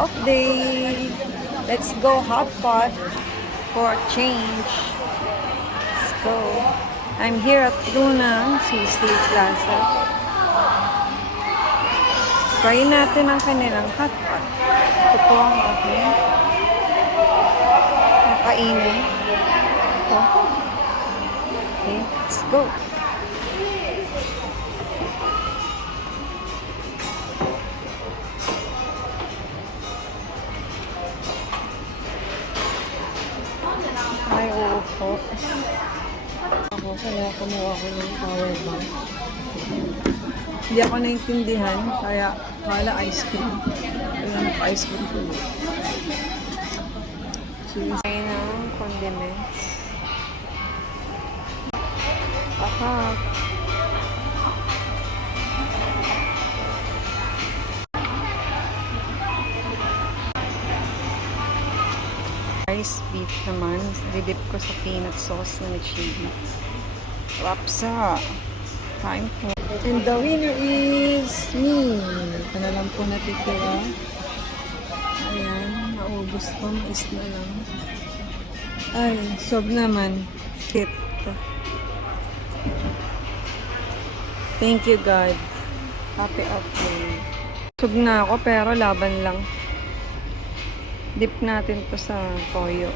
Off day. Let's go hot pot for a change. Let's go. I'm here at Luna, Sisli Plaza. Try natin ang kanilang hot pot. Ito po ang aking nakainin. Ito. Okay, let's go. Ay, oo po. Kaya kumuha ko ng power bank. Hindi ako naintindihan, kaya kala ice cream. Kaya ice cream po. Sinisay ng condiments. Aha. Rice beef naman. Didip ko sa peanut sauce na may chili. Rapsa. Time po. And the winner is me. Ito na lang po natitira. Ayan. Naubos ko. Mais na lang. Ay, sob naman. Kit. Thank you, God. Happy upload. Sob na ako, pero laban lang. Dip natin to sa toyo.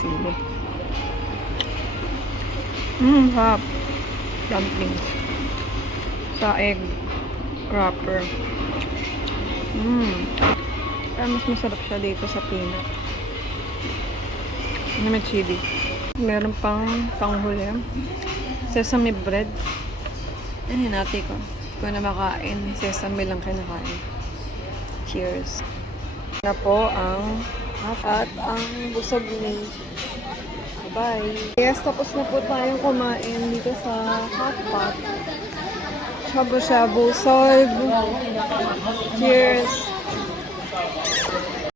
Sige. Hap. Dumplings. Sa egg wrapper. Pero mas masarap siya dito sa peanut. Ano may chili. Meron pang panghuli. Sesame bread. Ay, hinati ko. Hindi ko na makain. Sesame lang kinakain. Cheers. Na po ang at ang busog ni. Bye. Yes, tapos na po tayong kumain dito sa hot pot. Shabu-shabu. Soy. Cheers.